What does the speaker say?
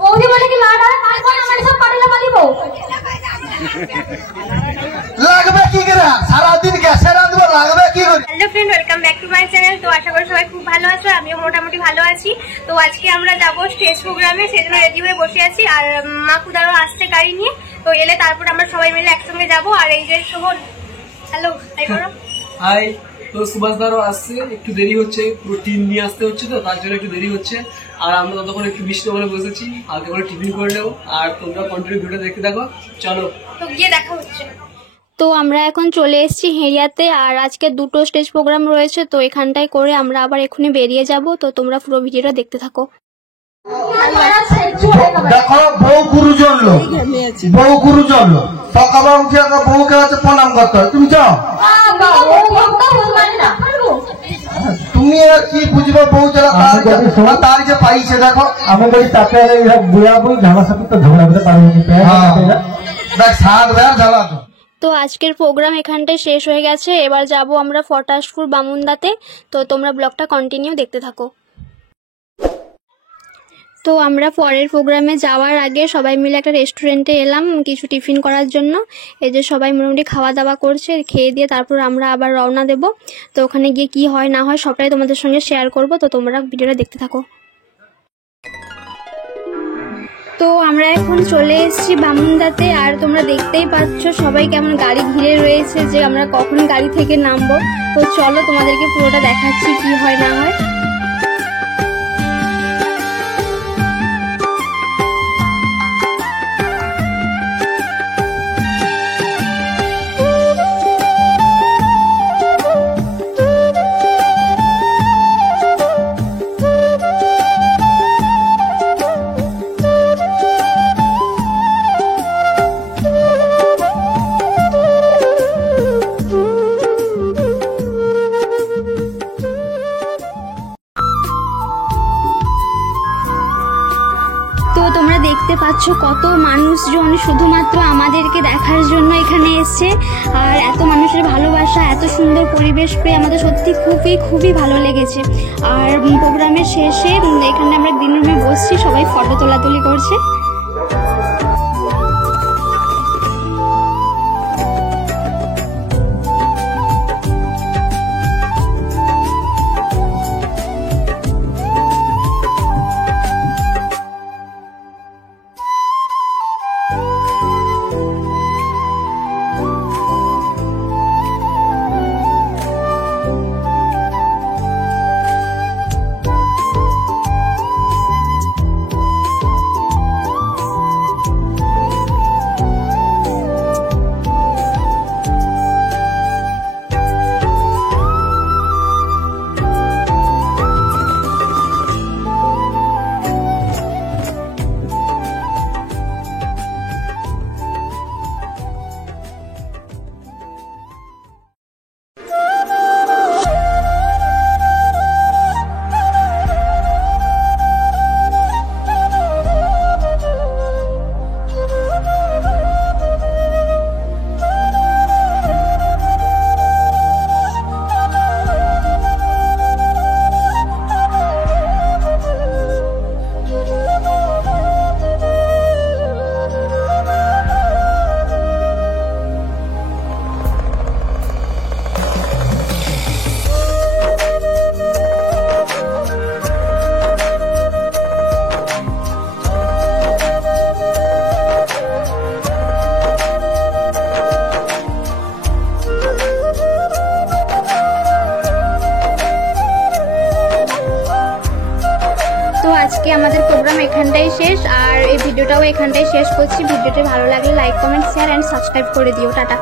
বৌদি বলে কি লাড়া তারপর আমার সব পাড়িলা পালিব লাগবে কি করে সারা দিন গ্যাসে রাঁধব লাগবে কি করে। Hello friend, welcome back to my channel. তো আশা করি সবাই খুব ভালো আছো, আমিও মোটামুটি ভালো আছি। তো আজকে আমরা যাবো স্টেজ প্রোগ্রামে, সেজন্য রেডি হয়ে বসে আছি। আর মাকুদারও আসছে গাড়ি নিয়ে, তো এলে তারপর আমরা সবাই মিলে একসঙ্গে যাবো। আর এই যে শোভন, হ্যালো, হাই করো। হাই। তো সুভাষদারও আসছে, একটু দেরি হচ্ছে, পুরো টিম নিয়ে আসতে হচ্ছে, তো তার জন্য একটু দেরি হচ্ছে। আর আমরা ততক্ষণ একটু বৃষ্টি করে বসেছি, হালকা করে টিফিন করে নেবো। আর তোমরা কন্টিনিউ ভিডিও দেখতে থাকো, চলো। তো গিয়ে দেখা হচ্ছে। তো আমরা এখন চলে এসেছি হেরিয়াতে। আর আজকে দুটো স্টেজ প্রোগ্রাম রয়েছে, তো এখানটায় করে আমরা আবার এক্ষুনি বেরিয়ে যাব। তো তোমরা পুরো ভিডিওটা দেখতে থাকো। দেখো বউ গুরুজন লোক, বউ গুরুজন লোক, সকালে উঠে বউকে হচ্ছে প্রণাম করতে হয়। তুমি যাও, তুমি আর কি বুঝবে বউ যারা তার যে পাইছে। দেখো আমি বলি তাতে বুড়া বই ঝামেলার সাথে তো ঝগড়া করতে পারবো দেখ সাত বের জ্বালা তো। তো আজকের প্রোগ্রাম এখানটায় শেষ হয়ে গেছে, এবার যাব আমরা ফটাসপুর বামুনদাতে। তো তোমরা ব্লগটা কন্টিনিউ দেখতে থাকো। তো আমরা পরের প্রোগ্রামে যাওয়ার আগে সবাই মিলে একটা রেস্টুরেন্টে এলাম কিছু টিফিন করার জন্য। এই যে সবাই মোটামুটি খাওয়া দাওয়া করছে, খেয়ে দিয়ে তারপর আমরা আবার রওনা দেব। তো ওখানে গিয়ে কি হয় না হয় সবটাই তোমাদের সঙ্গে শেয়ার করব, তো তোমরা ভিডিওটা দেখতে থাকো। তো আমরা এখন চলে এসেছি বামুনদাতে। আর তোমরা দেখতেই পাচ্ছ সবাই কেমন গাড়ি ঘিরে রয়েছে যে আমরা কখন গাড়ি থেকে নামবো। তো চলো তোমাদেরকে পুরোটা দেখাচ্ছি কি হয় না হয়। তো তোমরা দেখতে পাচ্ছ কত মানুষজন শুধুমাত্র আমাদেরকে দেখার জন্য এখানে এসছে। আর এত মানুষের ভালোবাসা, এত সুন্দর পরিবেশ পেয়ে আমাদের সত্যি খুবই ভালো লেগেছে। আর প্রোগ্রামের শেষে এখানে আমরা গ্রিন রুমে বসছি, সবাই ফটো তোলাতুলি করছে। আজকে আমাদের প্রোগ্রাম এখানটাই শেষ, আর এই ভিডিওটাও এখানটাই শেষ করছি। ভিডিওটি ভালো লাগলে like, comment, share and subscribe করে দিও। টাটা।